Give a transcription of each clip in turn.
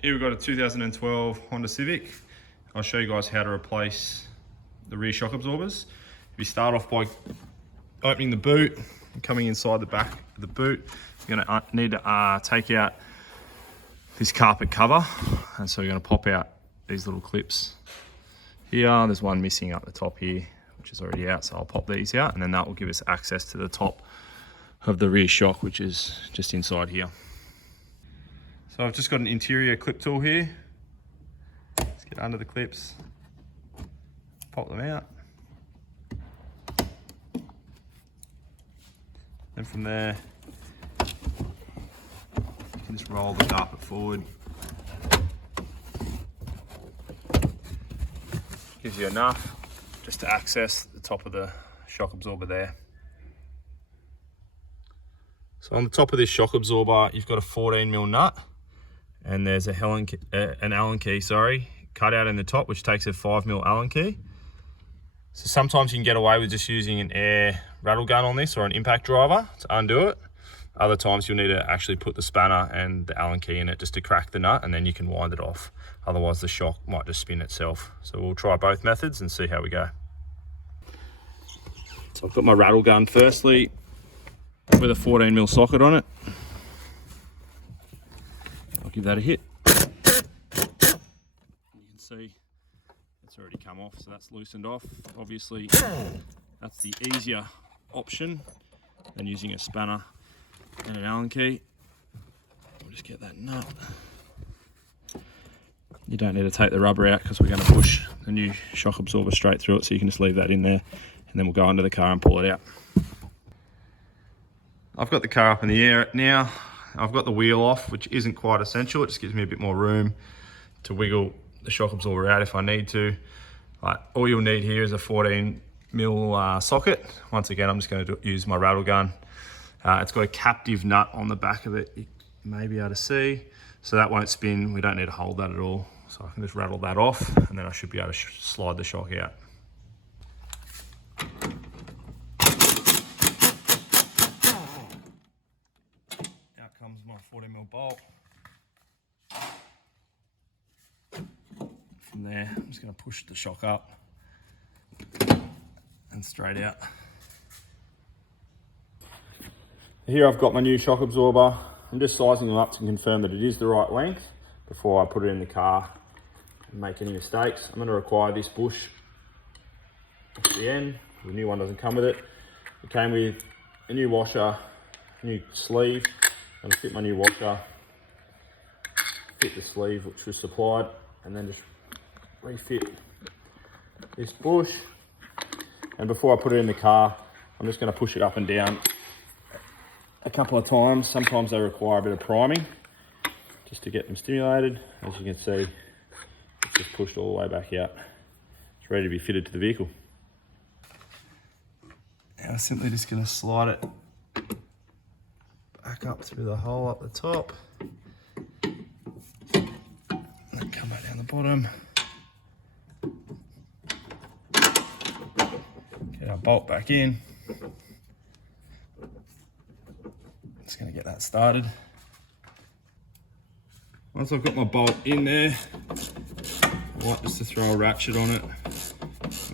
Here we've got a 2012 Honda Civic. I'll show you guys how to replace the rear shock absorbers. If you start off by opening the boot and coming inside the back of the boot, you're going to need to take out this carpet cover, and so you're going to pop out these little clips here. There's one missing up the top here, which is already out, so I'll pop these out, and then that will give us access to the top of the rear shock, which is just inside here. So I've just got an interior clip tool here. Let's get under the clips, pop them out. And from there, you can just roll the carpet forward. Gives you enough just to access the top of the shock absorber there. So on the top of this shock absorber, you've got a 14mm nut, and there's an Allen key, cut out in the top, which takes a 5mm Allen key. So sometimes you can get away with just using an air rattle gun on this or an impact driver to undo it. Other times you'll need to actually put the spanner and the Allen key in it just to crack the nut, and then you can wind it off. Otherwise the shock might just spin itself. So we'll try both methods and see how we go. So I've got my rattle gun firstly with a 14mm socket on it. I'll give that a hit. You can see it's already come off, so that's loosened off. Obviously, that's the easier option than using a spanner and an Allen key. We'll just get that nut. You don't need to take the rubber out because we're going to push the new shock absorber straight through it, so you can just leave that in there, and then we'll go under the car and pull it out. I've got the car up in the air now. I've got the wheel off, which isn't quite essential. It just gives me a bit more room to wiggle the shock absorber out if I need to. All you'll need here is a 14mm socket. Once again, I'm just going to use my rattle gun. It's got a captive nut on the back of it, you may be able to see. So that won't spin, we don't need to hold that at all. So I can just rattle that off, and then I should be able to slide the shock out. Comes my 40mm bolt. From there, I'm just going to push the shock up and straight out. Here I've got my new shock absorber. I'm just sizing them up to confirm that it is the right length before I put it in the car and make any mistakes. I'm going to require this bush at the end. The new one doesn't come with it. It came with a new washer, a new sleeve. I'm going to fit my new washer, fit the sleeve which was supplied, and then just refit this bush. And before I put it in the car, I'm just going to push it up and down a couple of times. Sometimes they require a bit of priming just to get them stimulated. As you can see, it's just pushed all the way back out. It's ready to be fitted to the vehicle. Now I'm simply just going to slide it back up through the hole up the top, and then come back down the bottom. Get our bolt back in. Just going to get that started. Once I've got my bolt in there, I like just to throw a ratchet on it.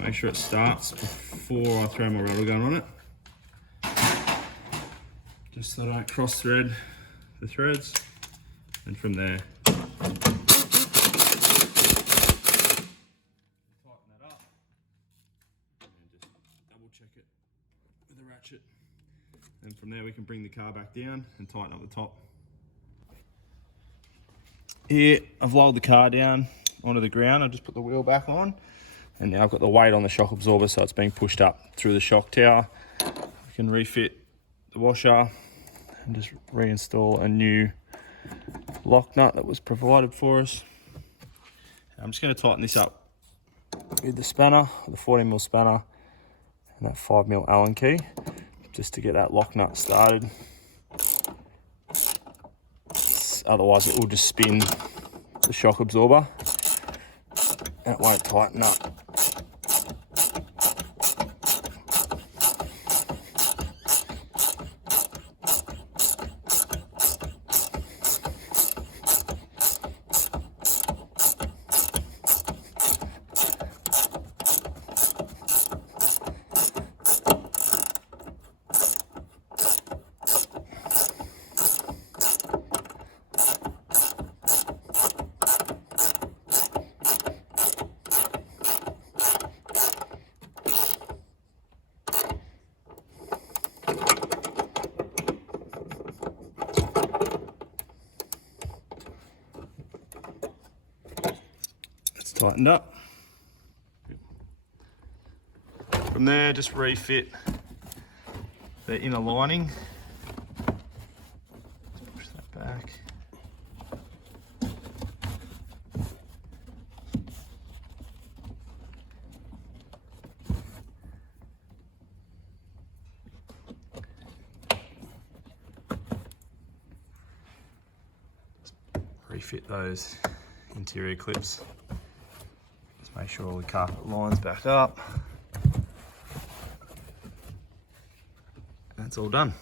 Make sure it starts before I throw my rattle gun on it, just so I don't cross thread the threads. And from there, tighten that up and just double check it with a ratchet. And from there we can bring the car back down and tighten up the top. Here I've lowered the car down onto the ground. I just put the wheel back on, and now I've got the weight on the shock absorber, so it's being pushed up through the shock tower. We can refit the washer and just reinstall a new lock nut that was provided for us. I'm just going to tighten this up with the spanner, the 14mm spanner, and that 5mm Allen key, just to get that lock nut started. Otherwise it will just spin the shock absorber and it won't tighten up. tightened up. From there, just refit the inner lining. Just push that back. Refit those interior clips. Just make sure all the carpet lines back up. That's all done.